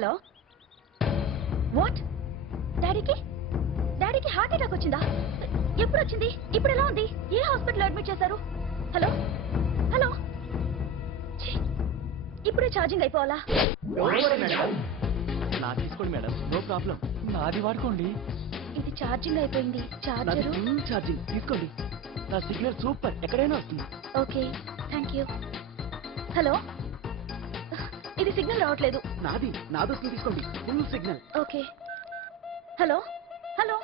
Hello what డాడీకి heart attack వచ్చిందా ఎప్పుడు వచ్చింది ఇప్పుడు ఎలా ఉంది ఏ హాస్పిటల్ అడ్మిట్ చేశారు హలో హలో ఇప్పుడే ఛార్జింగ్ అయిపోవాలా నా తీసుకోండి మేడం నో ప్రాబ్లం నాది వాడుకోండి ఇది ఛార్జింగ్ అయిపోయింది చార్జరు ఛార్జింగ్ తీసుకోండి నా సిగ్నల్ సూపర్ ఎక్కడైనా వస్తుంది ఓకే థ్యాంక్ యూ హలో ఇది సిగ్నల్ రావట్లేదు నాది వస్తుంది తీసుకోండి full signal okay hello hello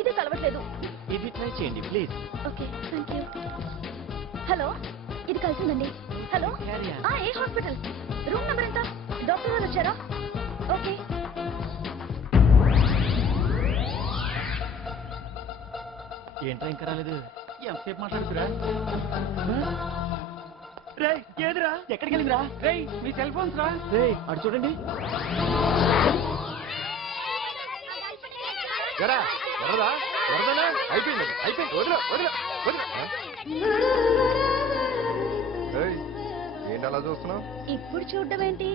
ఇది కలవట్లేదు ఇది ట్రై చేయండి please okay thank you hello ఇది కలిసిందండి హలో ఏ హాస్పిటల్ రూమ్ నెంబర్ ఎంత డాక్టర్ గారు వచ్చారా ఓకే ఏంట్రా ఇంకా రాలేదు ఎంతసేపు మాట్లాడుతురా రే ఏదిరా ఎక్కడికి వెళ్ళిందిరా రే మీ సెల్ ఫోన్స్ రా రే అటు చూడండి ఏంటి అలా చూస్తున్నావు ఇప్పుడు చూడడం ఏంటి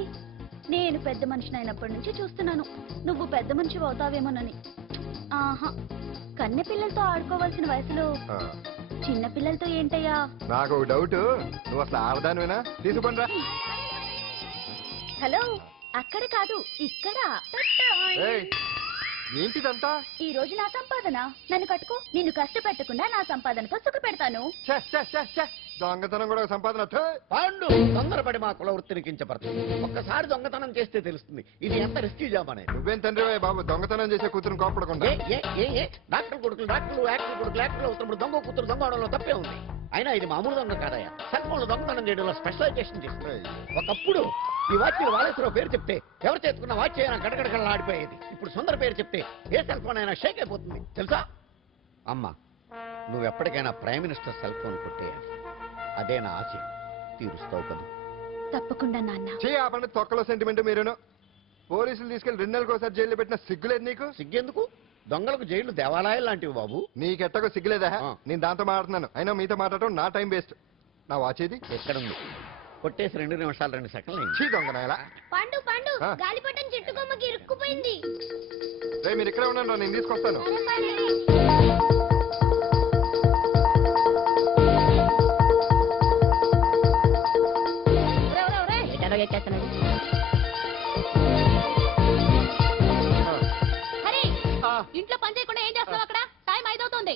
నేను పెద్ద మనిషిని అయినప్పటి నుంచి చూస్తున్నాను నువ్వు పెద్ద మనిషి అవుతావేమోనని ఆహా కన్నె పిల్లలతో ఆడుకోవాల్సిన వయసులో చిన్న పిల్లలతో ఏంటయ్యా నాకు ఒక డౌట్ నువ్వు అసలు ఆడదానివేనా తీసుకుంటా హలో అక్కడ కాదు ఇక్కడ ఏంటిదంతా ఈ రోజు నా సంపాదన నన్ను కట్టుకో నిన్ను కష్టపెట్టకుండా నా సంపాదనతో సుఖ పెడతాను దొంగతనం కూడా సంపాదన పాండు తొందరపడి మా కుల వృత్తిని కించపడుతుంది ఒక్కసారి దొంగతనం చేస్తే తెలుస్తుంది ఇది ఎంత రిస్కీ జాబ్ అనేది నువ్వేం తండ్రి బాబు దొంగతనం చేసే కూతురు కోపడకుండా డాక్టర్ కొడుకులు డాక్టర్లు యాక్టర్ కొడుకులు యాక్టర్లు అవుతున్నప్పుడు దొంగ కూతురు దొంగ అవడంలో తప్పే ఉంది అయినా ఇది మామూలు దొంగ కాదయ్యా సెల్ ఫోన్ లో దొంగతనం చేయడంలో స్పెషలైజేషన్ చేస్తుంది ఒకప్పుడు ఈ వాచ్లు వాలేశ్వరరావు పేరు చెప్తే ఎవరు చేసుకున్న వాచ్ అయినా గడగడగడలా ఆడిపోయేది ఇప్పుడు సుందర పేరు చెప్తే ఏ సెల్ ఫోన్ అయినా షేక్ అయిపోతుంది తెలుసా అమ్మా నువ్వు ఎప్పటికైనా ప్రైమ్ మినిస్టర్ సెల్ ఫోన్ కొట్టేయాలి అదే నా ఆశ తీరుస్తావు కదా తప్పకుండా నాన్న ఆపండి తొక్కలో సెంటిమెంట్ మీరును పోలీసులు తీసుకెళ్లి 2 నెలలకోసారి జైల్లో పెట్టిన సిగ్గులేదు నీకు సిగ్గెందుకు దొంగలకు జైలు దేవాలయాలు లాంటివి బాబు నీకెట్టకు సిగ్గులేదా నేను దాంతో మాట్లాడుతున్నాను అయినా మీతో మాట్లాడటం నా టైం వేస్ట్ నా వాచేది ఎక్కడుంది కొట్టేసి 2 నిమిషాలు 2 సెకండ్లు చీ దొంగనాయలా పండు పండు గాలిపటం చెట్టు కొమ్మకి ఇరుక్కుపోయింది రే మీరు ఇక్కడే ఉన్నాను నేను తీసుకొస్తాను ఇంట్లో పని చేయకుండా ఏం చేస్తున్నావు అక్కడ టైం 5 అవుతుంది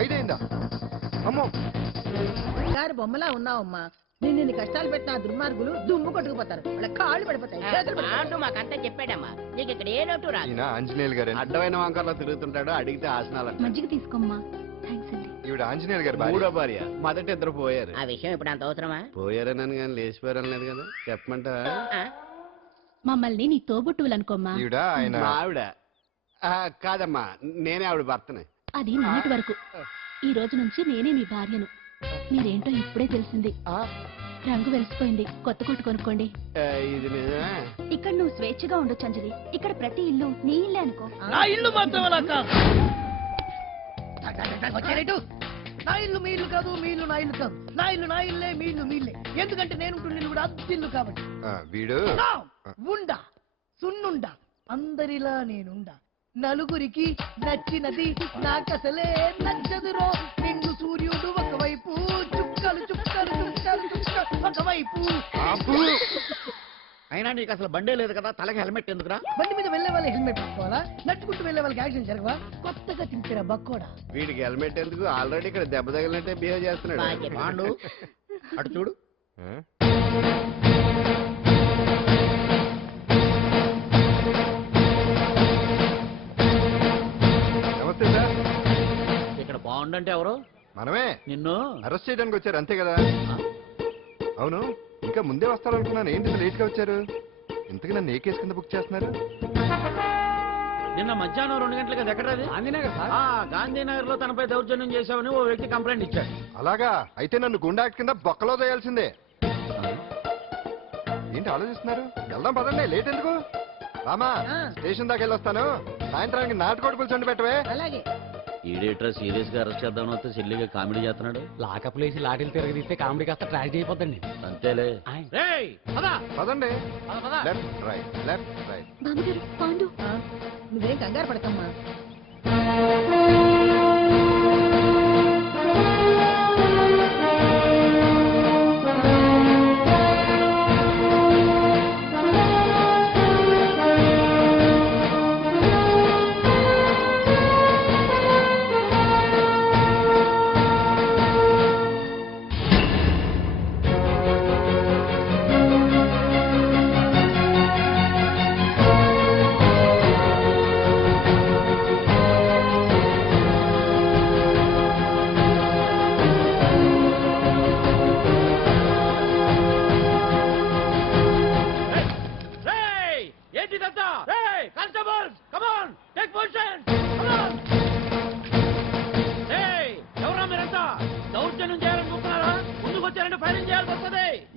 5 అయిందా అమ్మో గారి బొమ్మలా ఉన్నావమ్మా నిన్ను కష్టాలు పెట్టిన దుర్మార్గులు దుమ్ము కొట్టుకుపోతారు వాళ్ళ కాళ్ళు పడిపోతాయి మాకంతా చెప్పాడమ్మా నీకు ఇక్కడ ఏ లోటు రా ఆంజనేయులు గారు అడ్డమైన వంకర్లో తిరుగుతుంటాడు అడిగితే ఆసనాలు మజ్జిగ తీసుకోమ్మా థ్యాంక్స్ అండి ఈవిడ ఆంజనేయులు గారు మూడో భార్య మొదట 2 పోయారు ఆ విషయం ఇప్పుడు అంత అవసరమా పోయారనని కానీ లేచిపోయారని లేదు కదా చెప్పమంటా మమ్మల్ని నీ తోబుట్టువులనుకోమ్మా ఈవిడ ఆయన ఆవిడ కాదమ్మా నేనే ఆవిడ భర్తనే అది నిన్నటి వరకు ఈ రోజు నుంచి నేనే మీ భార్యను మీరేంటో ఇప్పుడే తెలిసింది రంగు వెలిసిపోయింది కొత్త కొట్టు కొనుక్కోండి ఇది నిజమే ఇక్కడ నువ్వు స్వేచ్ఛగా ఉండొచ్చు అంజలి ఇక్కడ ప్రతి ఇల్లు నీ ఇల్లే అనుకో నా ఇల్లు మాత్రం నా ఇల్లు మీ ఇల్లు కాదు మీ ఇల్లు నా ఇల్లు కాదు నా ఇల్లు నా ఇల్లే మీ ఇల్లు మీ ఇల్లే ఎందుకంటే నేను ఇల్లు కూడా అద్దిల్లు కాబట్టి వీడు ఉండా సున్నుండా అందరిలా నేనుండా నలుగురికి నచ్చినది నాకసలే నచ్చదురో నిండు సూర్యుడు ఒకవైపు చుక్కలు చుక్కలు చుక్కలు చుక్కలు ఒకవైపు అయినా నీకు అసలు బండే లేదు కదా తలకి హెల్మెట్ ఎందుకురా బండి మీద వెళ్లే వాళ్ళు హెల్మెట్ పెట్టుకోవాలా నడుచుకుంటూ వెళ్లే వాళ్ళకి యాక్సిడెంట్ జరగవా కొత్తగా తింటారా బక్కోడా వీడికి హెల్మెట్ ఎందుకు ఆల్రెడీ ఇక్కడ దెబ్బ తగిలినట్టే బిహేవ్ చేస్తున్నాడు పాండు అటు చూడు నమస్తే సార్ ఇక్కడ బాగుండంటే ఎవరు మనమే నిన్ను అరెస్ట్ చేయడానికి వచ్చారు అంతే కదా అవును ఇంకా ముందే వస్తారనుకున్నాను ఏంటి లేట్ గా వచ్చారు ఇంతకీ నన్ను ఏ కేసు కింద బుక్ చేస్తున్నారు నిన్న మధ్యాహ్నం 2 గంటలకి ఎక్కడ గాంధీనగర్ లో తనపై దౌర్జన్యం చేశావని ఓ వ్యక్తి కంప్లైంట్ ఇచ్చాడు అలాగా అయితే నన్ను గుండా కింద బొక్కలో చేయాల్సిందే ఏంటి ఆలోచిస్తున్నారు వెళ్దాం పదండి లేట్ ఎందుకు రామా స్టేషన్ దాకా వెళ్ళొస్తాను సాయంత్రానికి నాటుకోడి పులుసు వండి పెట్టవే అలాగే ఈడేట్రా సీరియస్ గా అరెస్ట్ చేద్దామని వస్తే సిల్లిగా కామెడీ చేస్తున్నాడు. లాకప్ లేసి లాటిల్ తిరగదీస్తే కామెడీ కాస్త ట్రాజడీ అయిపోద్దండి. అంతేలే. ఆయ్. పదండి. Left right. బామ్మగారు పాండు నువ్వేం కంగారు పడకమ్మా.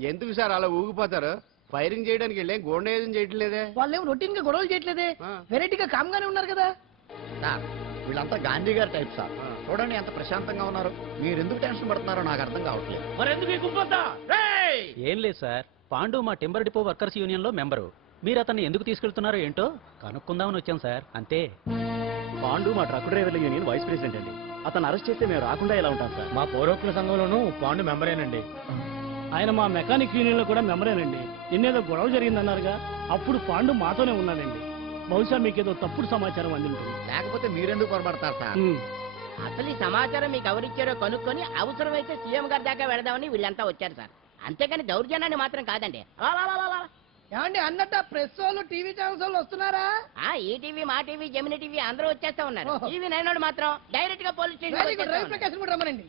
ఎందుకు సార్ అలా ఊగిపోతారు? ఫైరింగ్ చేయడానికి వెళ్ళే గోండేజం చేయట్లేదే. వాళ్ళేమో రొటీన్ గా గొడవలు చేయట్లేదే, వెరైటీగా కామ్ గానే ఉన్నారు కదా. సార్ వీళ్ళంతా గాంధీ గారి టైప్ సార్. చూడండి ఎంత ప్రశాంతంగా ఉన్నారు. మీరు ఎందుకు టెన్షన్ పడుతున్నారో నాకు అర్థం కావట్లేదు. మరెందుకు ఈ గుంపంతా? ఏం లేదు సార్, పాండు మా టింబర్ డిపో వర్కర్స్ యూనియన్ లో మెంబరు. మీరు అతన్ని ఎందుకు తీసుకెళ్తున్నారో ఏంటో కనుక్కుందామని వచ్చాం సార్, అంతే. పాండు మా ట్రక్ డ్రైవర్ల యూనియన్ వైస్ ప్రెసిడెంట్ అండి. అతను అరెస్ట్ చేస్తే మేము రాకుండా ఎలా ఉంటాం సార్? మా పౌరోక్ల సంఘంలోనూ పాండు మెంబరేనండి. ఆయన మా మెకానిక్ యూనియన్ లో కూడా మెంబరేనండి. నిన్నేదో గొడవ జరిగిందన్నారుగా, అప్పుడు పాండు మాతోనే ఉన్నానండి. బహుశా మీకేదో తప్పుడు సమాచారం అందింటుంది. లేకపోతే మీరెందుకు పొరపడతారు సార్? అసలు ఈ సమాచారం మీకు ఎవరిచ్చారో కనుక్కొని అవసరమైతే సీఎం గారి దాకా వెళదామని వీళ్ళంతా వచ్చారు సార్. అంతేగాని దౌర్జన్యాన్ని మాత్రం కాదండి. ఏమండి అన్నట్ట ప్రెస్ వాళ్ళు టీవీ ఛానల్స్ వాళ్ళు వస్తున్నారా? ఈ టీవీ, మా టీవీ, జెమిని టీవీ అందరూ వచ్చేస్తా ఉన్నారు. టీవీ నైన్ మాత్రం డైరెక్ట్ గా పోలీస్ స్టేషన్. రవిప్రకాశ్ కూడా రమ్మనండి.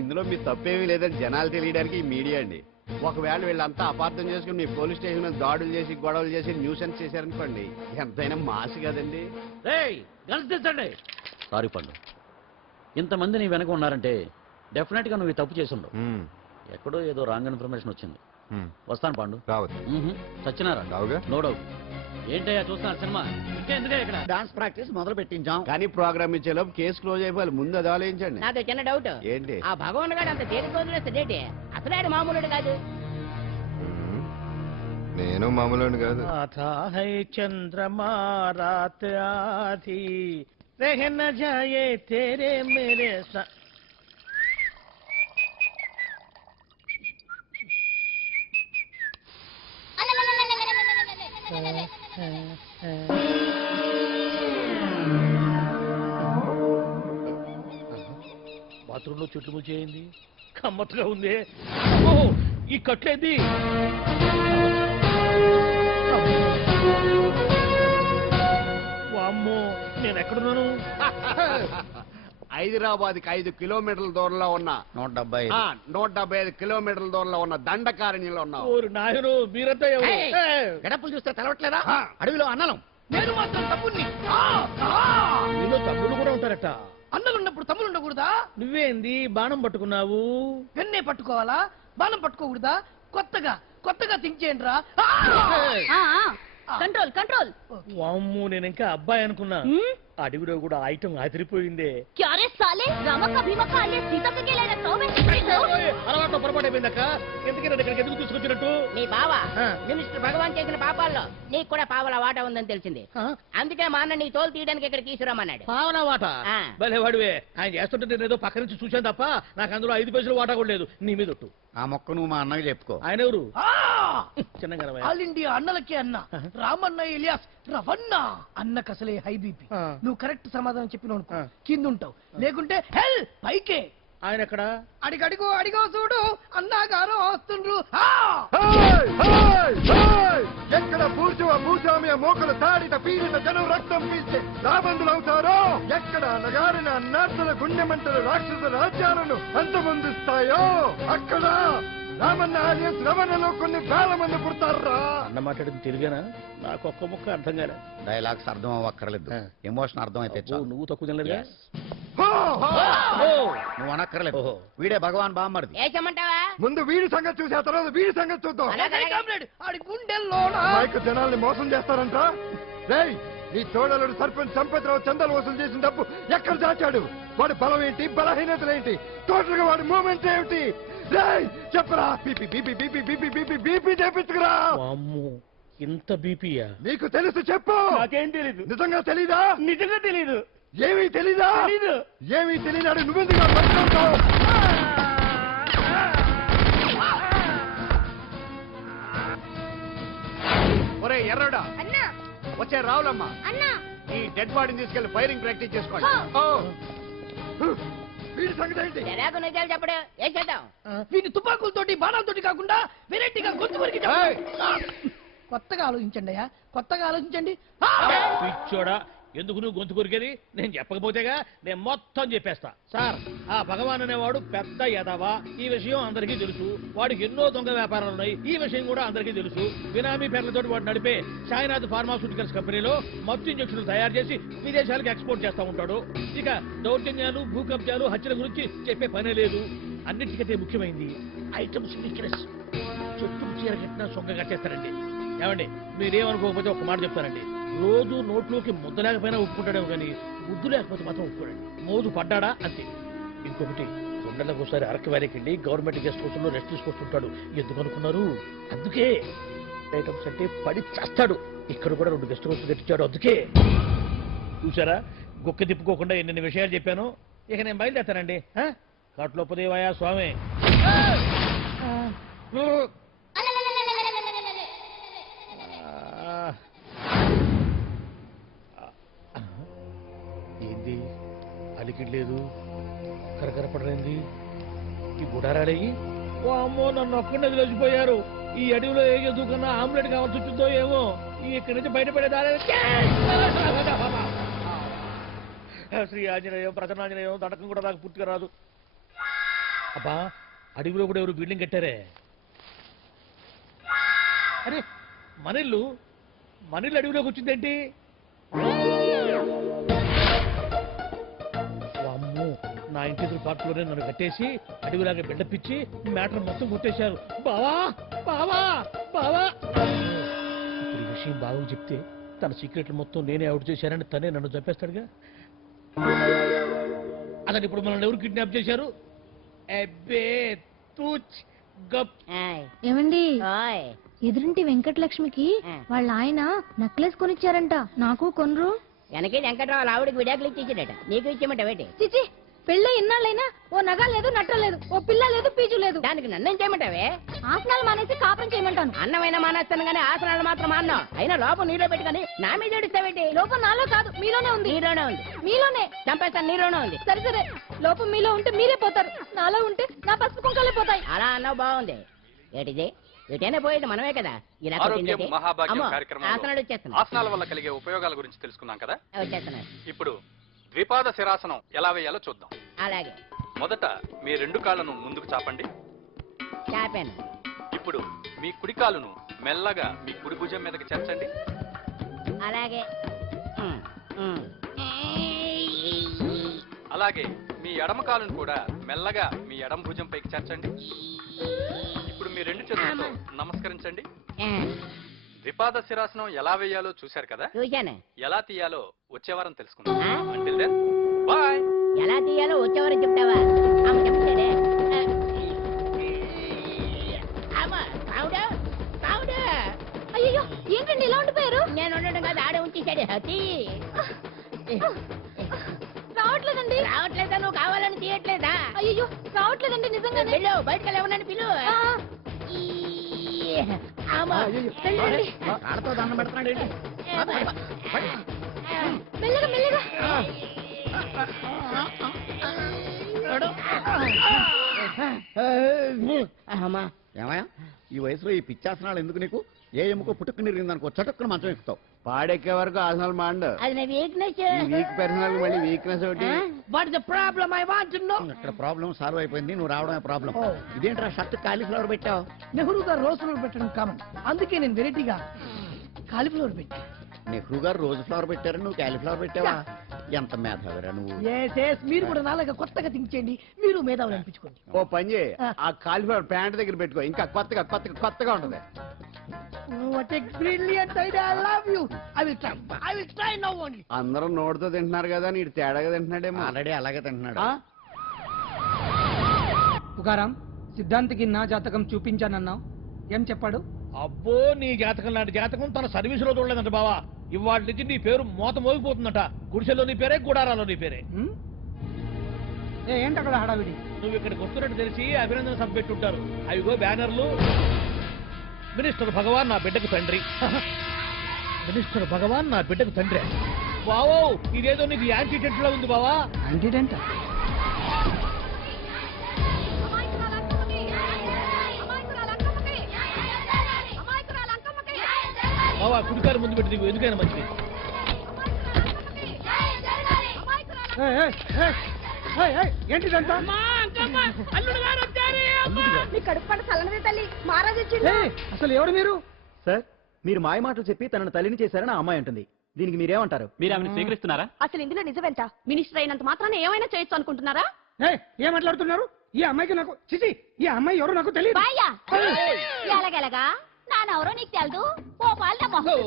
ఇందులో మీ తప్పేమీ లేదని జనాలు తెలియడానికి ఈ మీడియా అండి. ఒకవేళ వీళ్ళంతా అపార్థం చేసుకుని మీ పోలీస్ స్టేషన్ మీద దాడులు చేసి గొడవలు చేసి న్యూసెన్స్ చేశారనుకోండి, ఎంతైనా మాసి కదండి. సారీ పండు, ఇంతమంది నీ వెనక ఉన్నారంటే డెఫినెట్ గా నువ్వు ఈ తప్పు చేసి ఉండవు. ఎక్కడో ఏదో రాంగ్ ఇన్ఫర్మేషన్ వచ్చింది. వస్తాను పాండు. రావచ్చు. సచ్చినారా? No doubt. ఏంటయ్యా చూస్తున్నారు సినిమా? ఇంకెందుకే ఇక్కడ డాన్స్ ప్రాక్టీస్ మొదలు పెట్టించాం. కానీ ప్రోగ్రామ్ ఇచ్చేలోపు కేసు క్లోజ్ అయిపోవాలి. ముందు అది ఆలోచించండి. నాతో చిన్న డౌట్. ఏంటి? ఆ భగవాన్ గారు అంత తేలిక వదిలేస్తాడేంటి? అసలు ఆయన మామూలుడు కాదు. నేను మామూలు కాదు. చంద్రమా రాత్ ఆధీ रहना जाए तेरे मेरे साथ. బాత్రూంలో చెట్లు ముచ్చేయింది, కమ్మత్తుగా ఉంది. ఈ కట్లేది వామ్మో, నేను ఎక్కడున్నాను? హైదరాబాద్కి 5 కిలోమీటర్ల దూరంలో ఉన్న 175 కిలోమీటర్ల దూరంలో ఉన్న దండకారణ్యంలో ఉన్నావు. ఓరు నాయను, మీరంతా ఎవరు? గడపలు చూస్తే తెలవట్లేదా? అడవిలో అన్నలం. నేను మాత్రం తమ్ముణ్ణి. మీలో తమ్ముళ్ళు కూడా ఉంటారట. అన్నలు ఉన్నప్పుడు తమ్ముడు ఉండకూడదా? నువ్వేంది బాణం పట్టుకున్నావు? వెన్నే పట్టుకోవాలా, బాణం పట్టుకోకూడదా? కొత్తగా థింక్ చేయండి రా. Control control. వామ్మో, నేను ఇంకా అబ్బాయి అనుకున్నా. అడవిలో కూడా ఐటమ్ అదిరిపోయిందే. క్యారే సాలే, రమక భీమక అలే సీతక్క గెలేన తోవే. అలవాటు పొరపాటు అయిపోయిందక్క. ఎందుకని ఇక్కడికి ఎందుకు తీసుకొచ్చినట్టు? నీ బావ మినిస్టర్ భగవాన్ చేసిన పాపాల్లో నీకు కూడా పావలా వాటా ఉందని తెలిసింది. అందుకే మా అన్న నీ తోలు తీయడానికి ఇక్కడ తీసుకురామన్నాడు. పావలా వాటా? భలే వాడివే. ఆయన చేస్తుంటే నేను ఏదో పక్క నుంచి చూశాను తప్ప నాకు అందులో 5 పైసలు వాటా కూడా లేదు. నీ మీద ఒట్టు. ఆ మొక్క నువ్వు మా అన్నకి చెప్పుకో. ఆయన ఎవరు? చిన్నగా ఆల్ ఇండియా అన్నలకే అన్న రామన్న ఇలియాస్ రవన్న. అన్నకు అసలే హై బీపీ. నువ్వు కరెక్ట్ సమాధానం చెప్పిన కింద ఉంటావు, లేకుంటే హెల్ పైకే. ఆయన ఎక్కడ? అడిగో చూడు, అన్నగారు వస్తుండ్రు. ఎక్కడ భూస్వామ్య మోకలు తాడిత పీడిత జనం రక్తం పీల్చే రాబందులు అవుతారో, ఎక్కడ నగారిన అన్నార్థుల గుండె మంటలు రాక్షస రాజ్యాలను అంతమొందిస్తాయో, అక్కడ రామన్న ఆలియస్ రమణలో కొన్ని వేల మంది పుడతారా. అన్న మాట్లాడింది తెలుగేనా? నాకు ఒక్క ముక్క అర్థం కాలే. డైలాగ్స్ అర్థం అవ్వక్కర్లేదు, ఎమోషన్ అర్థం అయితే చాలు. నువ్వు తక్కువ తినలేదుగా? నువ్వు అనక్కర్లేదు. వీడే భగవాన్ బామ్మర్ది. ఏమంటావా? ముందు వీడి సంగతి చూసి ఆ తర్వాత వీడి సంగతి చూద్దాం. ఆడి గుండెల్లో మైక్ జనాల్ని మోసం చేస్తారంట. రేయ్, నీ తోడలుడు సర్పంచ్ సంపత్రావు చందాలు వసూలు చేసిన డబ్బు ఎక్కడ దాచాడు? వాడి బలం ఏంటి, బలహీనతలు ఏంటి, టోటల్ గా వాడి మూమెంట్ ఏమిటి? రేయ్, చెప్పరా. BP BP BP BP BP BP చేపించుకురా. ఇంత బీపీయా? నీకు తెలుసు చెప్పు. నాకేం తెలీదు. నిజంగా తెలీదా? నిజంగా తెలీదు. ఏమీ తెలీదా? ఏమీ తెలియనాడు నువ్వెందుకు పట్టుకుంటావు? ఒరే ఎర్రడా, అన్నా వచ్చే రావులమ్మా, అన్నా ఈ డెడ్ బాడీని తీసుకెళ్లి ఫైరింగ్ ప్రాక్టీస్ చేసుకోండి. వీడి సంగతి ఏంటి? ఎలాగో నిజాలు చెప్పడు ఏం చేద్దాం? వీటి తుపాకులతోటి బాణాలతోటి కాకుండా వెరైటీగా గొంతు వరకు కొత్తగా ఆలోచించండి అయ్యా, కొత్తగా ఆలోచించండి. పిచ్చోడా, ఎందుకు నువ్వు గొంతు కొరికేది? నేను చెప్పకపోతేగా నేను మొత్తం చెప్పేస్తా. సార్, ఆ భగవాన్ అనేవాడు పెద్ద యదవ, ఈ విషయం అందరికీ తెలుసు. వాడికి ఎన్నో దొంగ వ్యాపారాలు ఉన్నాయి, ఈ విషయం కూడా అందరికీ తెలుసు. బినామీ పేర్లతో వాడు నడిపే సాయినాథ్ ఫార్మాస్యూటికల్స్ కంపెనీలో మత్తు ఇంజక్షన్లు తయారు చేసి విదేశాలకు ఎక్స్పోర్ట్ చేస్తా ఉంటాడు. ఇక దౌర్జన్యాలు, భూకబ్జాలు, హత్యల గురించి చెప్పే పనే లేదు. అన్నిటికంటే ముఖ్యమైంది ఐటమ్స్ వీక్నెస్. చెట్టు చీర కట్టినా సొంగ కట్టేస్తారండి. ఏమండి, మీరేమనుకోకపోతే ఒక మాట చెప్తారండి. రోజు నోట్లోకి ముద్ద లేకపోయినా ఒప్పుకుంటాడేమో కానీ ముద్దు లేకపోతే మాత్రం ఒప్పుకోడండి. మోజు పడ్డాడా అంతే. ఇంకొకటి, రెండేళ్ళకి ఒకసారి అరకు వ్యాలీకి వెళ్ళి గవర్నమెంట్ గెస్ట్ హౌస్ లో రెస్ట్ తీసుకొస్తుంటాడు. ఎందుకు అనుకున్నారు? అందుకే ఐటమ్స్ అంటే పడి చేస్తాడు. ఇక్కడ కూడా 2 గెస్ట్ హౌస్ కట్టించాడు. అందుకే చూసారా, గుక్క తిప్పుకోకుండా ఎన్ని విషయాలు చెప్పాను. ఇక నేను బయలుదేరుతానండి. కాట్లోపదేవాయా స్వామి. ఏంది అలికిడ్లేదు, కరకరపడలేంది ఈ గుడారాడయ్యి? ఓ అమ్మో, నన్ను ఒక్కడే వదిలేసిపోయారు. ఈ అడవిలో ఏ ఎదుగుకున్నా ఆమ్లెట్ కావాల్సి వచ్చిందో ఏమో. ఇక్కడి నుంచి బయటపడేదారే. శ్రీ ఆంజనేయం, ప్రసన్నాంజనేయం, తడకం కూడా నాకు పూర్తిగా రాదు. అబ్బా, అడవిలో కూడా ఎవరు బిల్డింగ్ కట్టారే? అరే, మనిల్లు అడవిలోకి వచ్చిందేంటి? అమ్మో, నా ఇంటి ఎదురు పార్కులోనే నన్ను కట్టేసి అడవిలాగా బిడ్డపిచ్చి మ్యాటర్ మొత్తం కొట్టేశారు. బావా బావా బావా. ఇప్పుడు ఈ విషయం బావకు చెప్తే తన సీక్రెట్లు మొత్తం నేనే అవుట్ చేశానని తనే నన్ను చంపేస్తాడుగా. అతను ఇప్పుడు మనల్ని ఎవరు కిడ్నాప్ చేశారు? అబ్బే తూచ్ గప్. ఏమండి, ఎదురింటి వెంకటలక్ష్మికి వాళ్ళ ఆయన నెక్లెస్ కొనిచ్చారంట. నాకు కొనరు? వెనకే వెంకట్రావు ఆవిడకి విడాకులు ఇచ్చేసాడట, నీకు ఇచ్చేయమంటావేటి? చిచి, పెళ్ళి ఇన్నాళ్ళైనా ఓ నగ లేదు, నట్ట లేదు, ఓ పిల్ల లేదు, పీచు లేదు. దానికి నన్నేం చేయమంటావే? ఆసనాలు మానేసి కాపురం చేయమంటాను. అన్నమైన మానేస్తాను గానీ ఆసనాలు మాత్రం మాన్నా. అయినా లోపం నీలో పెట్టుకొని నా మీద ఏడుస్తావేటి? లోపం నాలో కాదు, మీలోనే ఉంది. నీలోనే ఉంది. మీలోనే చంపేస్తాను, నీలోనే ఉంది. సరే సరే, లోపం మీలో ఉంటే మీరే పోతారు, నాలో ఉంటే నా పసుపు కుంకాలే పోతాయి. అలా అన్నావు, బాగుంది. ఏటిది? ఎటైనా పోయేది మనమే కదా. ఇలా ఆరోగ్యం మహాభాగ్యం కార్యక్రమంలో ఆసనాలు వచ్చేస్తున్నాయి. ఆసనాల వల్ల కలిగే ఉపయోగాల గురించి తెలుసుకున్నాం కదా. వచ్చేస్తున్నాయి. ఇప్పుడు ద్విపాద శిరాసనం ఎలా వేయాలో చూద్దాం. అలాగే. మొదట మీ 2 కాళ్ళను ముందుకు చాపండి. చాపాను. ఇప్పుడు మీ కుడి కాలును మెల్లగా మీ కుడి భుజం మీదకి చేర్చండి. అలాగే. అలాగే మీ ఎడమ కాలును కూడా మెల్లగా మీ ఎడమ భుజం పైకి చేర్చండి. ఇప్పుడు మీ 2 చేతులతో నమస్కరించండి. ద్విపాద శిరాసనం ఎలా వేయాలో చూశారు కదా. చూశాను. ఎలా తీయాలో వచ్చే వారం తెలుసుకుందాం. Until then, bye. ఎలా తీయాలో వచ్చేవారు చెప్తావా? చెప్తాడే. అయ్యో, ఏంటండి ఇలా ఉండిపోయారు? నేను ఉండడం కాదు, ఆడే ఉంచేశాడు. రావట్లేదండి. రావట్లేదా? నువ్వు కావాలని తీయట్లేదా? అయ్యో, రావట్లేదండి నిజంగానే. వెళ్ళు, బయటకు వెళ్ళవనని పిలు. ఆడతో దండం పెడుతున్నాడు. మెల్లగా మెల్లగా. ఏమయ్యా, ఈ వయసులో ఈ పిచ్చాసనాలు ఎందుకు నీకు? ఏ ఎముకో పుట్టుకుని నిరిగిందనుకో చటుక్కున మంచం ఎక్కుతావు. పాడెక్కే వరకు ఆసనాలు మాండు. అది నా వీక్నెస్. వీక్ పర్సనల్ మళ్ళీ వీక్నెస్ ఒకటి. What is the problem? I want to know. ఇక్కడ ప్రాబ్లం సాల్వ్ అయిపోయింది, నువ్వు రావడమే ప్రాబ్లం. ఇదేంట్రా షర్ట్ కాలీఫ్లవర్ పెట్టావు? నెహ్రూ గారు రోజ్ ఫ్లవర్ పెట్టడం కామన్, అందుకే నేను వెరైటీగా కాలీఫ్లవర్ పెట్టి. నెహ్రూ గారు రోజు ఫ్లవర్ పెట్టారు, నువ్వు కాలీఫ్లవర్ పెట్టావా? ఎంత మేధావిరా నువ్వు. మీరు కూడా నాలుగా కొత్తగా థింక్ చేయండి, మీరు మేధావులు అనిపించుకోండి. ఓ పని చేయి, ఆ కాలిఫ్లవర్ ప్యాంట్ దగ్గర పెట్టుకో, ఇంకా కొత్తగా ఉంటది. What a brilliant idea. I love you. I will try now only. అందరూ నోటితో తింటున్నారు కదా నీడు తేడాగా తింటున్నాడేమో. ఆల్రెడీ అలాగే తింటున్నాడు. పుకారం సిద్ధాంతికి నా జాతకం చూపించానన్నావు, ఏం చెప్పాడు? అబ్బో నీ జాతకం లాంటి జాతకం తన సర్వీసులో చూడలేదంట బావా. ఇవాళ నుంచి నీ పేరు మోత మోగిపోతుందట. గుడిసెలో నీ పేరే, గుడారాలో నీ పేరే. ఏంటి అక్కడ హడావిడి? నువ్వు ఇక్కడికి వస్తున్నట్టు తెలిసి అభినందన సభ పెట్టుంటారు. అవిగో బ్యానర్లు. మినిస్టర్ భగవాన్ నా బిడ్డకు తండ్రి. మినిస్టర్ భగవాన్ నా బిడ్డకు తండ్రి. బావో ఇదేదో నీకు యాంటీటెంట్ లా ఉంది బావా. యాంటీటెంట్? బావా కుడికారు ముందు పెట్టి దిగు, ఎందుకైనా మంచిది. ఏంటిదంతా? అసలు ఎవరు మీరు? సార్ మీరు మాయ మాటలు చెప్పి తనను తల్లిని చేశారని ఆ అమ్మాయి అంటుంది. దీనికి మీరేమంటారు? మీరు ఆమెను స్వీకరిస్తున్నారా? అసలు ఇందులో నిజమేంట? మినిస్టర్ అయినంత మాత్రాన ఏమైనా చేయొచ్చు అనుకుంటున్నారా? ఏం మాట్లాడుతున్నారు? ఈ అమ్మాయికి నాకు చిచి, ఈ అమ్మాయి ఎవరు నాకు తెలియదు. ఎలాగెలగా నానెవరో నీకు తెలదు. ఓ పాల మొహం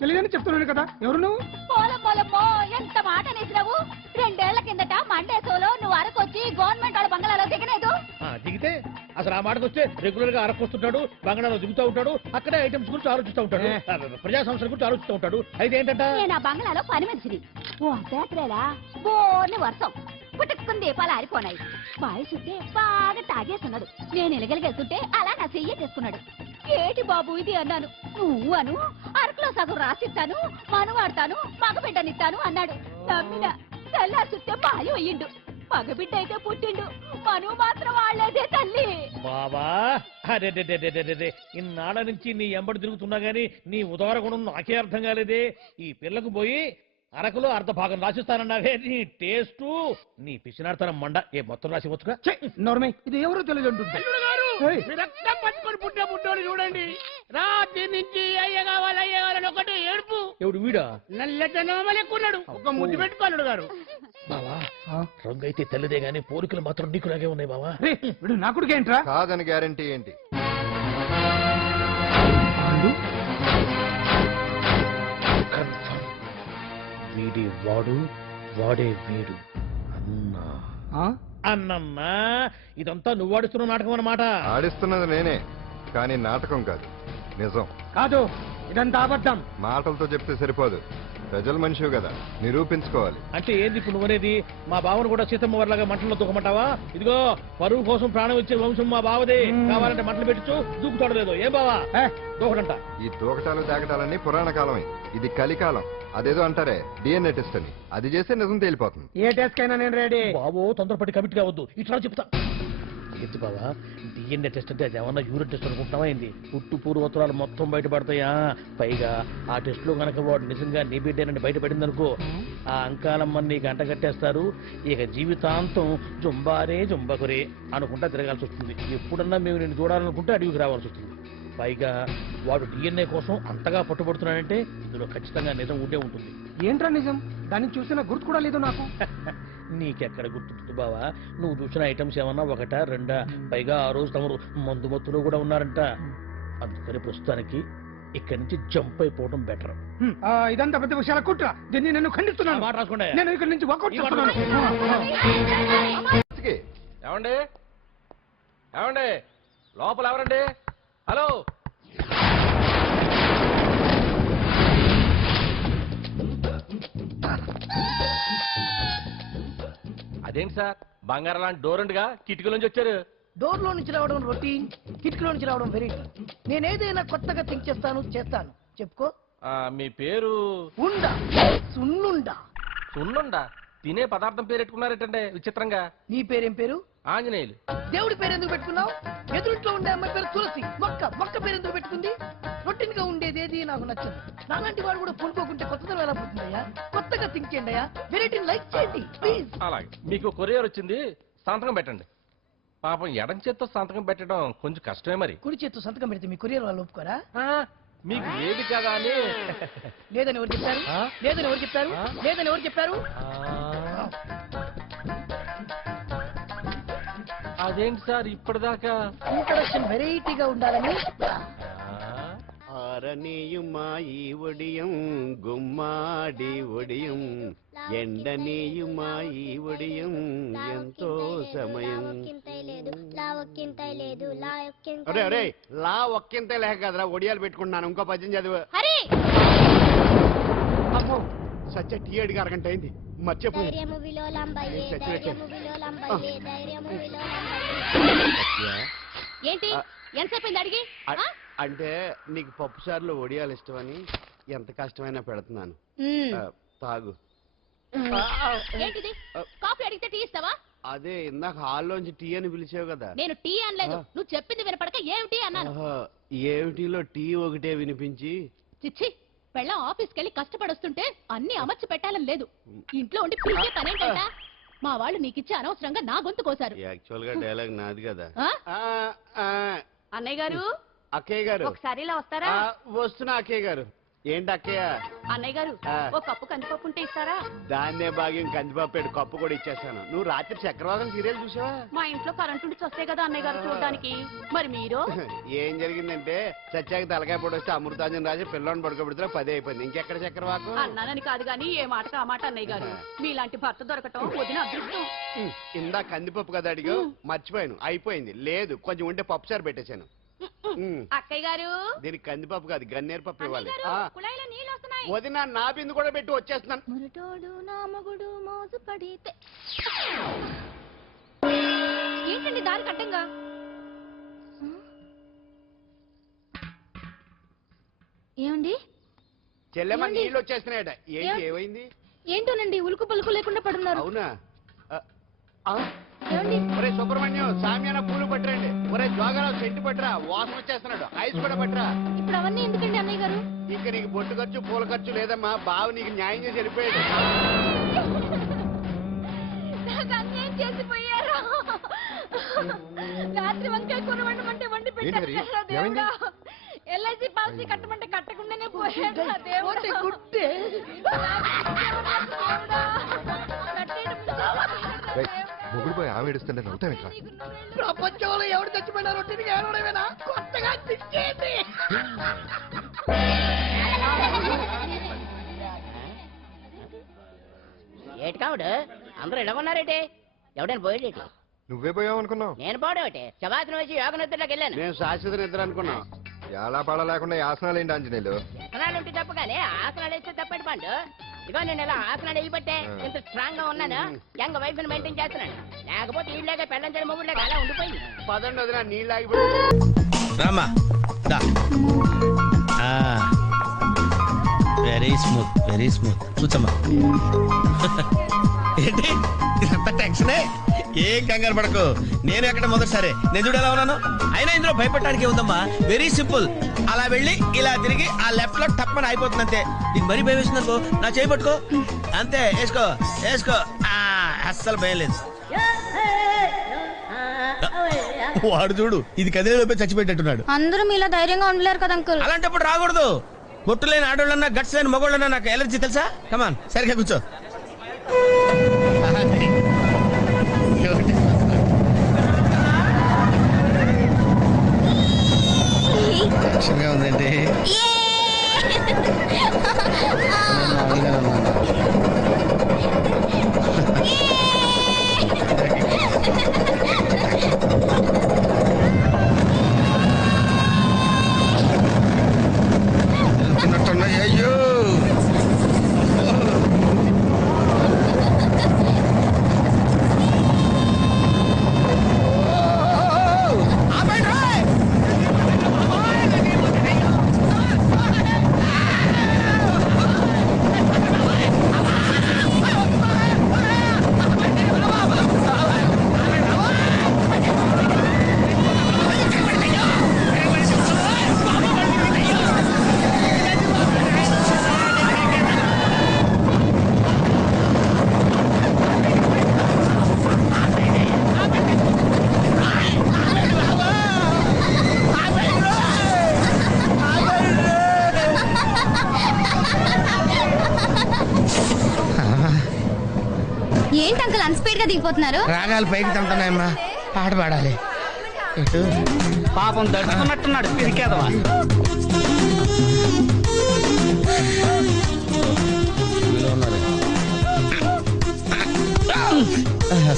తెలియదని చెప్తున్నాను కదా. ఎవరు నువ్వు? పోలమ్మో ఎంత మాట నేసినావు. 2 ఏళ్ల కిందట మండేసోలో నువ్వు అరకొచ్చి గవర్నమెంట్ వాళ్ళ బంగాళాలో దిగలేదు. దిగితే అసలు ఆ మాటకు వస్తే రెగ్యులర్ గా అరకొస్తుంటాడు, బంగాళాలో దిగుతూ ఉంటాడు, అక్కడే ఐటమ్స్ గురించి ఆలోచిస్తూ ఉంటాడు, ప్రజా సంస్థల గురించి ఆలోచిస్తూ ఉంటాడు. అయితే ఏంటంట, నేను ఆ బంగాళాలో పని మనిషిని. ఓ అర్ధరాత్రేలా బోర్ని వర్షం పుట్టుకుని దీపాలు ఆరిపోనాయి. బాయి చుట్టే బాగా తాగేస్తున్నాడు. నేను ఎలగలిగెళ్తుంటే అలా నా చెయ్యి చేసుకున్నాడు. ఏటి బాబు ఇది అన్నాను. నువ్వు అను అరకులో సగం రాసిస్తాను, మనువాడతాను, మగబిడ్డనిస్తాను అన్నాడు. నమ్మిన తెల్లారి చుట్టే బాలి అయ్యిండు. మగబిడ్డ అయితే పుట్టిండు, మనువు మాత్రం వాళ్లేదే తల్లి. బాబా అరే ఇన్నాళ్ళ నుంచి నీ ఎంబడి తిరుగుతున్నా గానీ నీ ఉదార గుణం నాకే అర్థం కాలేదే. ఈ పిల్లకు పోయి అరకులో అర్ధ భాగం రాసిస్తానన్నావే. నీ టేస్టు నీ పిచ్చినాడతనం మండ. ఏ మొత్తం రాసివచ్చుగా. నోర్మై ఇది ఎవరో తెలియదు అంటుంది. పుట్టే పుట్టోడు చూడండి. రాత్రి నుంచి అయ్య కావాలని ఒకటే ఏడుపు. ఎవడు వీడా? నల్లెట్టనోమలు ఎక్కున్నాడు. ఒక ముద్దు పెట్టుకోలేడు గారు. బావా రంగు అయితే తెల్లదే గానీ పోలికలు మాత్రం నీకులాగే ఉన్నాయి బావా. వీడు నా కొడుకు ఏంట్రా? కాదని గ్యారంటీ ఏంటి? వీడి వాడు, వాడే వీడు. అన్నా అన్నమ్మా ఇదంతా నువ్వు ఆడిస్తున్న నాటకం అన్నమాట. ఆడిస్తున్నది నేనే, కానీ నాటకం కాదు, నిజం కాదు. ఇదంతా అబద్ధం. మాటలతో చెప్తే సరిపోదు, ప్రజల మనిషివి కదా, నిరూపించుకోవాలి. అంటే ఏంది ఇప్పుడు నువ్వనేది? మా బావను కూడా సీతమ్మ వారిలాగా మంటల్లో దూకమంటావా? ఇదిగో పరువు కోసం ప్రాణం ఇచ్చే వంశం మా బావదే. కావాలంటే మంటలు పెట్టచ్చు, దూకుతాడు లేదు. ఏం బావా దూకడంట? ఈ దూకటాలు దాకటాలన్నీ పురాణ కాలమే, ఇది కలికాలం. అదేదో అంటారే డిఎన్ఏ టెస్ట్ అని, అది చేస్తే నిజం తేలిపోతుంది. ఏ టెస్ట్ కైనా నేను రెడీ. బాబో తొందరపడి కమిట్ కావద్దు, ఇట్లా చెప్తా. ఏంటి బావా డిఎన్ఏ టెస్ట్ అంటే అది ఏమన్నా యూరిన్ టెస్ట్ అనుకుంటున్నావా ఏంది? పుట్టు పూర్వోత్తరాలు మొత్తం బయటపడతాయా? పైగా ఆ టెస్ట్ లో కనుక వాడు నిజంగా నీ బిడ్డేనని బయటపడింది అనుకో, ఆ అంకాలమ్మని నీకు అంట కట్టేస్తారు. ఇక జీవితాంతం జుంబారే జుంబకురే అనుకుంటా తిరగాల్సి వస్తుంది. ఎప్పుడన్నా మేము నేను చూడాలనుకుంటే అడవికి రావాల్సి వస్తుంది. పైగా వాడు డిఎన్ఏ కోసం అంతగా పట్టుబడుతున్నాడంటే ఇందులో ఖచ్చితంగా నిజం ఉంటే ఉంటుంది. ఏంట్రా నిజం? దాన్ని చూసిన గుర్తు కూడా లేదు నాకు. నీకెక్కడ గుర్తుంటుంది బావా? నువ్వు చూసిన ఐటమ్స్ ఏమన్నా ఒకటా రెండా? పైగా ఆ రోజు తమరు మందు మత్తులో కూడా ఉన్నారంట. అందుకని ప్రస్తుతానికి ఇక్కడి నుంచి జంప్ అయిపోవడం బెటర్. ఇదంతా పెద్ద విషయాల కుట్ర. దీన్ని నేను ఖండిస్తున్నాను. మాట రాసుకోండి. నేను ఇక్కడి నుంచి వాకౌట్ చేస్తున్నాను. ఏమండి ఏమండి లోపల ఎవరండి? హలో అదేంటి సార్ బంగారం లాంటి డోరండుగా కిటికీ నుంచి వచ్చారు? డోర్ లో నుంచి రావడం రొటీన్, కిటికీలో నుంచి రావడం వెరైటీ. నేనేదైనా కొత్తగా థింక్ చేస్తాను. చెప్పుకో. మీ పేరు? ఉండా. సున్నుండా. సున్నుండా? తినే పదార్థం పేరు పెట్టుకున్నారేటంటే విచిత్రంగా. నీ పేరేం పేరు? ఆంజనేయులు. దేవుడి పేరు ఎందుకు పెట్టుకున్నావు? ఎదురుట్లో ఉండే అమ్మాయి పేరు తులసి. మొక్క పేరు ఎందుకు పెట్టుకుంది? రొటీన్ గా ఉండేదేది నాకు నచ్చదు. నాలాంటి వాడు కూడా పూనుకోకుంటే కొత్తదనం ఎలా పుడుతుందయ్యా? కొత్తగా థింక్ చేయండి అయ్యా. వెరైటీని లైక్ చేయండి ప్లీజ్. అలాగే. మీకు కొరియర్ వచ్చింది, సంతకం పెట్టండి. పాపం ఎడం చేత్తో సంతకం పెట్టడం కొంచెం కష్టమే మరి. కుడి చేత్తో సంతకం పెడితే మీ కొరియర్ వాళ్ళు ఒప్పుకోరా? మీకు లేదు కదా అని. లేదని ఎవరు చెప్పారు? లేదని ఎవరు చెప్పారు? లేదని ఎవరు చెప్పారు? అదేంటి సార్ ఇప్పటిదాకా ఇంట్రడక్షన్ వెరైటీగా ఉండాలని. ఆరనీయుమా ఈ ఒడియం గుమ్మాడి ఒడియం ఎండనీయుమా ఈ ఒడియం ఎంతో సమయం. అరే అరే లా ఒక్కింతే లేక కదరా ఒడియాలు పెట్టుకుంటున్నాను. ఇంకో పద్యం చదువు. అమ్మో సత్య టీ అడిగి అరగంట అయింది మర్చిపోయి. ఏంటి ఎంతసేపు అడిగి? అంటే నీకు పప్పు సార్లు ఒడియాలు ఇష్టమని ఎంత కష్టమైనా పెడుతున్నాను. తాగు. ఏంటిది? కాఫీ అడిగితే టీ ఇస్తావా? అదే ఇందాక హాల్లోంచి టీ అని పిలిచావు కదా. నేను టీ అనలేదు, నువ్వు చెప్పింది వినపడక ఏమిటి అన్నాను. ఏమిటిలో టీ ఒకటే వినిపించి. చిచ్చి, పెళ్ళం ఆఫీస్కి వెళ్ళి కష్టపడొస్తుంటే అన్ని అమర్చి పెట్టాలని లేదు. ఇంట్లో ఉండి పీకే పనేంటంట. మా వాళ్ళు నీకిచ్చి అనవసరంగా నా గొంతు కోసారు. యాక్చువల్ గా డైలాగ్ నాది కదా. అన్నయ్య గారు, అక్కయ్య గారు ఒకసారి ఇలా వస్తారా? వస్తున్నా అక్కయ్య గారు. ఏంటి అక్కయ్య? అన్నయ్య గారు ఒక కప్పు కందిపప్పు ఉంటే ఇస్తారా? దాన్నే భాగ్యం కందిపప్పు కప్పు కూడా ఇచ్చేస్తాను. నువ్వు రాత్రి చక్రవాకం సీరియల్ చూసావా? మా ఇంట్లో కరెంటు ఉండి వస్తే కదా అన్నయ్య గారు చూడడానికి. మరి మీరు? ఏం జరిగిందంటే సత్యాకి తలకాయ పొడి వస్తే అమృతాంజన్ రాజు పిల్లని పడుకోబెడితే 10 అయిపోయింది. ఇంకెక్కడ చక్రవాకం? అన్నానని కాదు గానీ ఏ మాటకు ఆ మాట అన్నయ్య గారు. మీలాంటి భర్త దొరకటం వదిన అదృష్టం. ఇందా కందిపప్పు కదా అడిగా, మర్చిపోయాను. అయిపోయింది. లేదు కొంచెం ఉంటే పప్పు సార్ పెట్టేశాను. అక్కయ్య గారు, దీనికి కందిపప్పు కాదు గన్నేరు పప్పు ఇవ్వాలి. నీళ్ళు వస్తున్నాయి. వదిన నా బిందు కూడా పెట్టి వచ్చేస్తున్నాను. మురటోడు నా మగుడు మోజు పడితే. ఏంటండి దానికి అడ్డంగా? ఏమండి చెల్లెమ్మ నీళ్ళు వచ్చేస్తున్నాయట. ఏంటి ఏమైంది? ఏంటోనండి ఉలుకు పలుకు లేకుండా పడున్నారు. అవునా? ఒరే సుబ్రహ్మణ్యం సామ్యాన పూలు పట్టరండి. ఒరే జోగరావు చెట్టు పట్టరా, వాసన వచ్చేస్తున్నాడు. ఐస్ కూడా పట్టరా. ఇప్పుడు అవన్నీ ఎందుకండి అన్నయ్య గారు? ఇంకా నీకు బొట్టు ఖర్చు పూల ఖర్చు లేదమ్మా. బావ నీకు న్యాయం చేసి వెళ్ళిపోయాడు. చేసిపోయారు. రాత్రి వంకాయ కూర వండమంటే వండి పెట్టారు. ఎల్ఐసి పాలసీ కట్టమంటే కట్టకుండానే పోయాడు. మొగుడు పోయి ఆమె ఏడుస్తుంటే నవ్వుతామే. ప్రపంచంలో ఎవరు చచ్చిపోయినారో తిరిగి ఏడవడమేనా? కొత్తగా తిరిగేది. ఏటి కావుడు అందరూ ఇలా ఉన్నారేటి? ఎవడైనా పోయేటి? నువ్వే పోయావు అనుకున్నావు. నేను పోవడం శవాసనం వేసి యోగ నిద్రలోకి వెళ్ళాను. నేను శాశ్వత నిద్ర అనుకున్నా. ఎలా పాడ లేకుండా ఆసనాలు ఏంటి ఆంజనేయులు? ఆసనాలు ఉంటే తప్ప కానీ ఆసనాలు వేస్తే తప్పటి పండు. ఇగో నేను ఇలా ఆసనాలు వేయబట్టే ఇంత స్ట్రాంగ్ గా ఉన్నాను. యంగ్ వైఫ్ ని మెయింటైన్ చేస్తున్నాను. లేకపోతే ఇళ్ళగా పెళ్ళంచడం మొగుళ్ళగా అలా ఉండిపోయింది. పదండి వదిన నీళ్ళు ఆగి Rama. Very smooth very smooth. కూర్చోమ్మా. ఏంటి ఇదంతా టెన్షనే? ఏం కంగారు పడకు. నేను ఎక్కడ మొదటిసారి నేను చూడు ఎలా ఉన్నాను. అయినా ఇందులో భయపడటానికి ఉందమ్మా. Very simple. అలా వెళ్ళి ఇలా తిరిగి ఆ లెఫ్ట్ లో టప్పని అయిపోతుంది అంతే. నీకు మరీ భయం వేసింది అనుకో, నా చేయి పట్టుకో అంతే. వేసుకో వేసుకో. అస్సలు భయం లేదు. వాడు చూడు ఇది కదిలే వైపు చచ్చిపెట్టేట్టున్నాడు. అందరూ మీలా ధైర్యంగా ఉండలేరు కదా అంకుల్. అలాంటప్పుడు రాకూడదు. బొట్టు లేని ఆడోళ్ళన్నా గట్స్ లేని మగోళ్ళన్నా నాకు ఎలర్జీ తెలుసా. కమాన్ సరిగ్గా కూర్చో. టెన్షన్గా ఉందండి. అయ్యో ఏంటి అంకుల్ అన్స్పీడ్ గా దిగిపోతున్నారు? రాగాలు పైకి తంటున్నాయమ్మా. పాట పాడాలి. పాపం దడుచుకున్నట్టున్నాడు పిరికేదవా.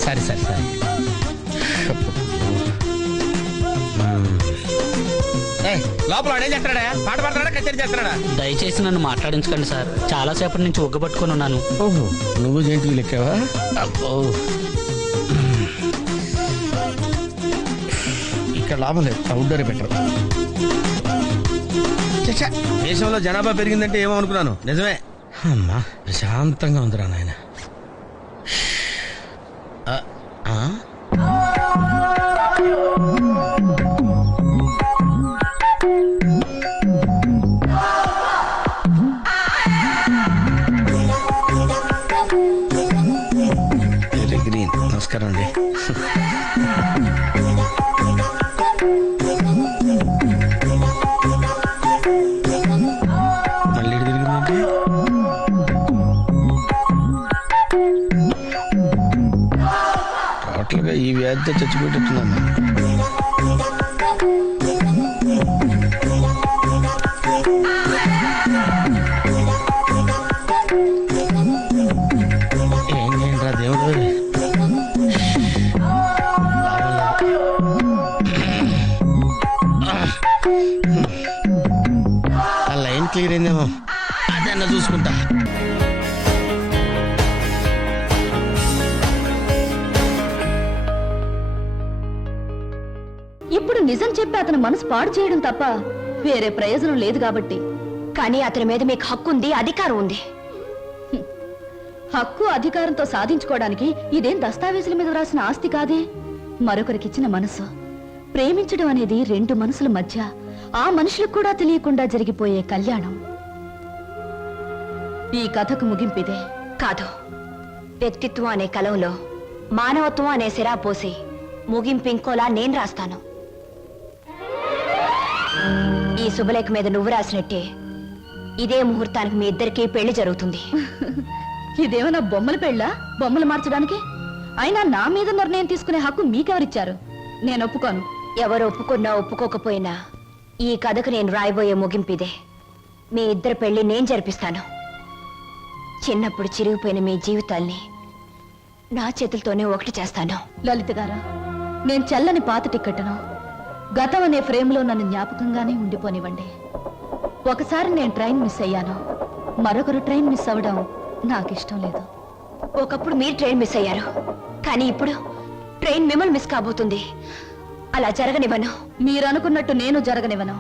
సరే సరే సరే. లోపల వాడేం చేస్తాడా? పాట పాడతాడా, కచేరీ చేస్తాడా? దయచేసి నన్ను మాట్లాడించకండి సార్, చాలా సేపటి నుంచి ఒగ్గబట్టుకొని ఉన్నాను. ఓహో, నువ్వు జంతువు లెక్కావా? ఇక్కడ లాభం లేదు, అవుట్డోరే బెటర్. దేశంలో జనాభా పెరిగిందంటే ఏమో అనుకున్నాను, నిజమే. అమ్మా ప్రశాంతంగా ఉందిరా నాయన. గ్రీన్, నమస్కారం అండి. మళ్ళీ తిరిగిందండి. టోటల్గా ఈ వ్యాధితో చచ్చిపోయేటట్టున్నాను. ఏం చేయండి దేవుడు. ఆ లైన్ క్లియర్ అయిందేమో, అదన్నా చూసుకుంటా. ఇప్పుడు నిజం చెప్పి అతని మనసు పాడు చేయడం తప్ప వేరే ప్రయోజనం లేదు కాబట్టి. కానీ అతని మీద మీకు హక్కు ఉంది, అధికారం ఉంది. హక్కు అధికారంతో సాధించుకోవడానికి ఇదేం దస్తావేజుల మీద రాసిన ఆస్తి కాదే. మరొకరికిచ్చిన మనసు. ప్రేమించడం అనేది రెండు మనసుల మధ్య, ఆ మనుషులకు కూడా తెలియకుండా జరిగిపోయే కళ్యాణం. ఈ కథకు ముగింపిదే. కాదు, వ్యక్తిత్వం అనే కలంలో మానవత్వం అనే సిరా పోసి ముగింపు ఇంకోలా నేను రాస్తాను. ఈ శుభలేఖ మీద నువ్వు రాసినట్టే ఇదే ముహూర్తానికి మీ ఇద్దరికీ పెళ్లి జరుగుతుంది. ఇదేమన్నా బొమ్మల పెళ్ళా? బొమ్మలు మార్చడానికి? అయినా నా మీద నిర్ణయం తీసుకునే హక్కు మీకెవరిచ్చారు? నేను ఒప్పుకోను. ఎవరు ఒప్పుకున్నా ఒప్పుకోకపోయినా ఈ కథకు నేను రాయబోయే ముగింపిదే. మీ ఇద్దరి పెళ్లి నేను జరిపిస్తాను. చిన్నప్పుడు చిరిగిపోయిన మీ జీవితాల్ని నా చేతులతోనే ఒకటి చేస్తాను. లలిత గారా, నేను చెల్లని పాత టిక్కెట్ను గతం అనే ఫ్రేమ్లో నన్ను జ్ఞాపకంగానే ఉండిపోనివ్వండి. ఒకసారి నేను ట్రైన్ మిస్ అయ్యాను, మరొకరు ట్రైన్ మిస్ అవ్వడం నాకు ఇష్టం లేదు. ఒకప్పుడు మీరు ట్రైన్ మిస్ అయ్యారు, కానీ ఇప్పుడు ట్రైన్ మిమ్మల్ని మిస్ కాబోతుంది. అలా జరగనివ్వను. మీరు అనుకున్నట్టు నేను జరగనివ్వను.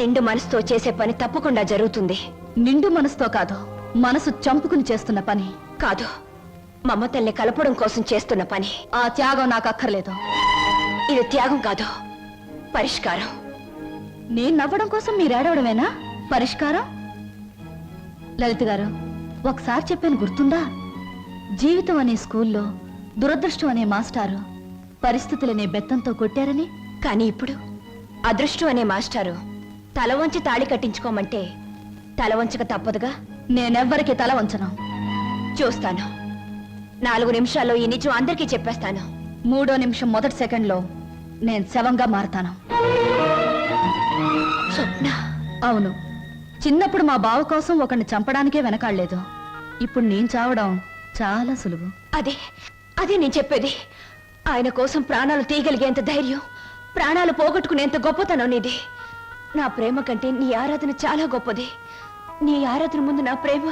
నిండు మనసుతో చేసే పని తప్పకుండా జరుగుతుంది. నిండు మనసుతో కాదు, మనసు చంపుకుని చేస్తున్న పని. కాదు, మమతల్ని కలపడం కోసం చేస్తున్న పని. ఆ త్యాగం నాకు అక్కర్లేదు. ఇది త్యాగం కాదు, పరిష్కారం. నేను నవ్వడం కోసం మీరు ఏడవడమేనా పరిష్కారం? లలిత గారు, ఒకసారి చెప్పాను గుర్తుందా? జీవితం అనే స్కూల్లో దురదృష్టం అనే మాస్టారు పరిస్థితులనే బెత్తంతో కొట్టారని. కానీ ఇప్పుడు అదృష్టం అనే మాస్టారు తల వంచి తాళి కట్టించుకోమంటే తల వంచక తప్పదుగా. నేనెవ్వరికి తల వంచను. చూస్తాను. 4 నిమిషాల్లో ఈ నిజం అందరికీ చెప్పేస్తాను. 3వ నిమిషం మొదటి సెకండ్లో నేను శవంగా మారతాను. స్వప్న. అవును, చిన్నప్పుడు మా బావ కోసం ఒకరిని చంపడానికే వెనకాడలేదు. ఇప్పుడు నేను చావడం చాలా సులువు. అదే నేను చెప్పేది. ఆయన కోసం ప్రాణాలు తీయగలిగేంత ధైర్యం, ప్రాణాలు పోగొట్టుకునేంత గొప్పతనం నీది. నా ప్రేమ కంటే నీ ఆరాధన చాలా గొప్పది. నీ ఆరాధన ముందు నా ప్రేమ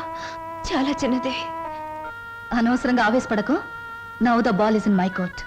చాలా చిన్నదే. అనవసరంగా ఆవేశపడకు. Now the ball is in my court.